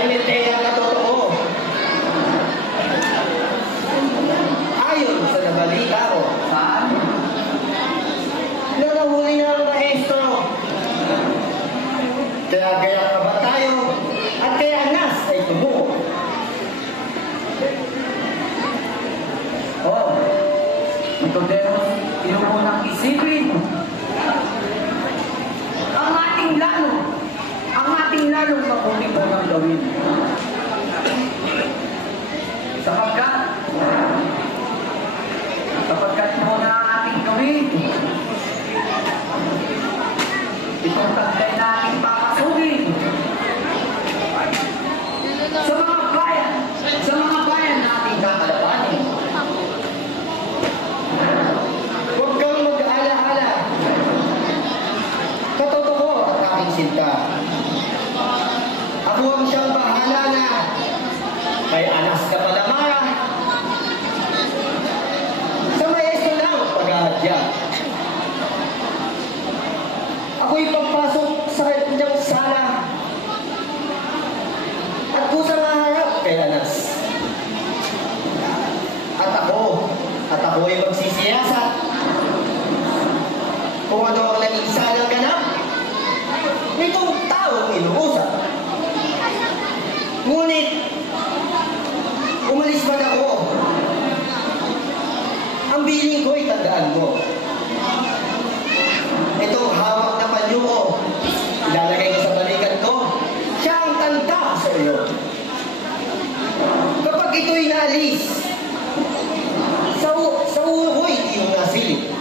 May lenteyang na totoo. Ayon sa nabalita ko, saan? Nakahuli na ang maestro. Kaya ka ba tayo? At kaya Nas ay tumuo. Oh, Nicodemus, inuunang isipin. Ang ating lalong makuling mo ng gawin. Sapagkat mo na ang ating gawin. Itong taglay na ating papasugin. Sa mga bayan na ating kakalapanin. Huwag kang mag-ala-ala. Katotoo ang aking sinta. Ako ang siyang bahala na. May anas ka pala, Mara. Sa maestro lang pag-ahadya. Ako'y papasok sa kanyang sala. At kusang haharap kay Anas. At ako'y magsisiyasat. Kung ano ang naging salang ganap, nitong taong inuusap. Ngunit, umalis man ako. Ang biling ko'y tandaan mo. Itong hawak na panyo ko, ilalagay ko sa balikat ko, siya ang tanda sa iyo. Kapag ito'y naalis, sa ulo ko'y iyong nasilip.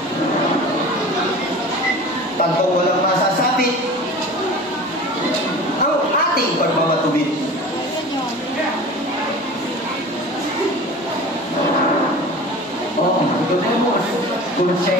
Tantong walang masasabit ang ating pagmamatubid. Oh, Nicodemus, kung siya'y